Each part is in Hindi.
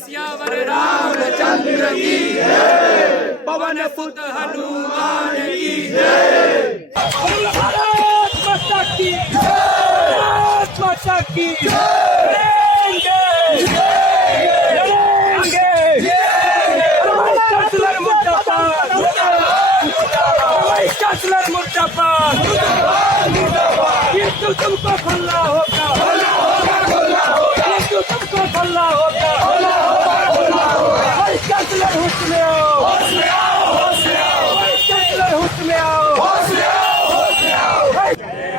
सियावर रामचंद्र की जय, पवन सुत हनुमान की जय। भारत माता की जय, भारत माता की तुमको फल्ला होगा, तुमको फल्ला होगा। होश में आओ, होश में आओ, होश में आओ।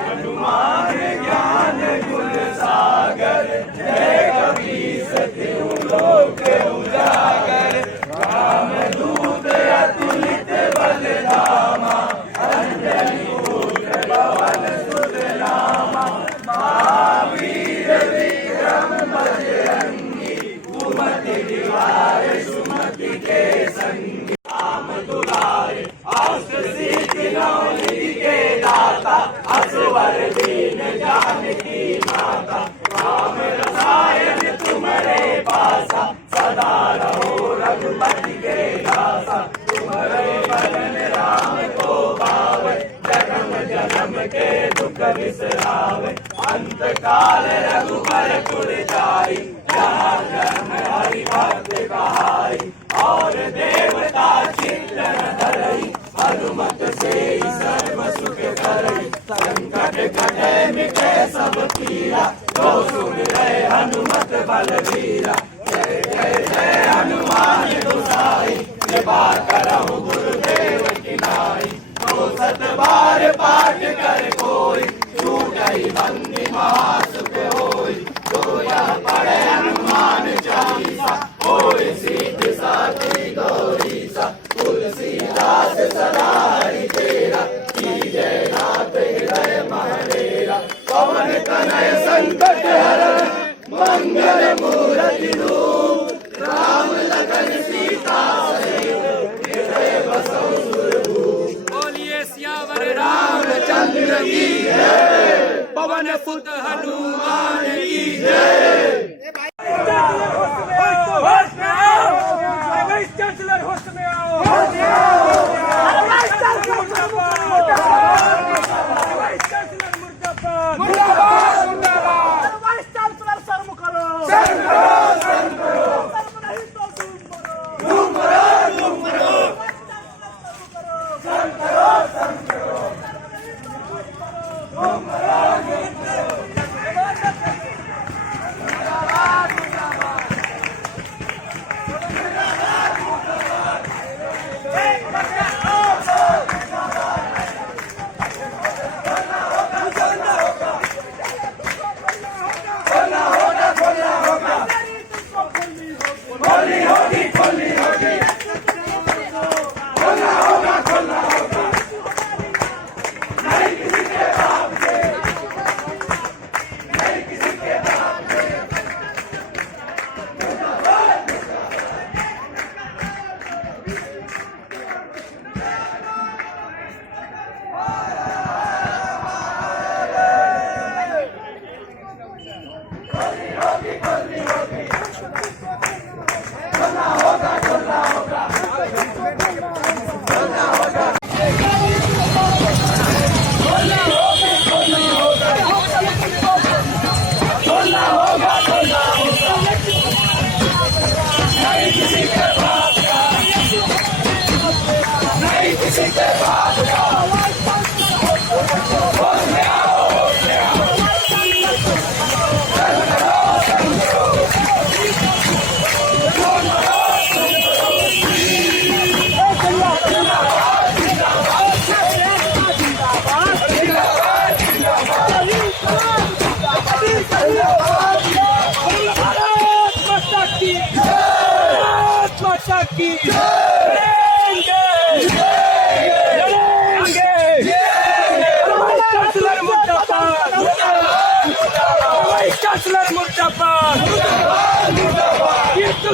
हनुमान ज्ञान गुण सागर, जय कपीस तिहु लोक उजागर। रामदूत अतुलित बल धामा, अंजनी पुत्र पवन सुत नामा। महावीर विक्रम बजरंगी, कुमति निवार सुमति के संगी। राम दुलारे अष्ट सिद्धि नौ निधि के दाता, असवर दीन जानकी माता। राम रसायन तुम्हारे पासा, सदा रहो रघुपति के दासा। तुम्हारे भजन राम को पावे, जन्म जन्म के दुख बिसरावे। अंत काल रघुबर पुर जाई, जहाँ जन्म हरि भक्त कहाई। और देवता चिंतन धरई, हनुमत से सर्व सुख करई। संकट कटे मिटे सब पीरा, जो सुमिरै हनुमत बलबीरा। जय जय जय हनुमान गोसाई, कृपा करहु गुरुदेव की नाई। तो सत बार पाठ कर कोई, छूटई बंदी महासुख होई। जो यह पढ़े हनुमान चालीसा, होय सिद्धि साखी गौरीसा। तुलसीदास सदा हरि तेरा, कीजय नाथ हृदय महडेरा। पवन तनय संकट हरण, मंगल मूर्ति रूप। राम लखन सीता सहित, हृदय बसौ सुरभूप। बोलिए सियावर रामचंद्र की जय, पवन सुत हनुमान की जय।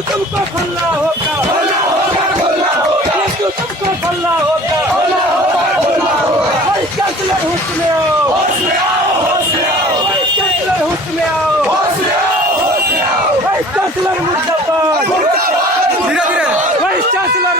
तुमको फल्ला होगा, तुमको फल्ला होगा। होश में आओ, होश में आओ, होश में आओ, होश में आओ, होश में आओ, होश में आओ। मुर्दाबाद, धीरे धीरे वाइस चांसलर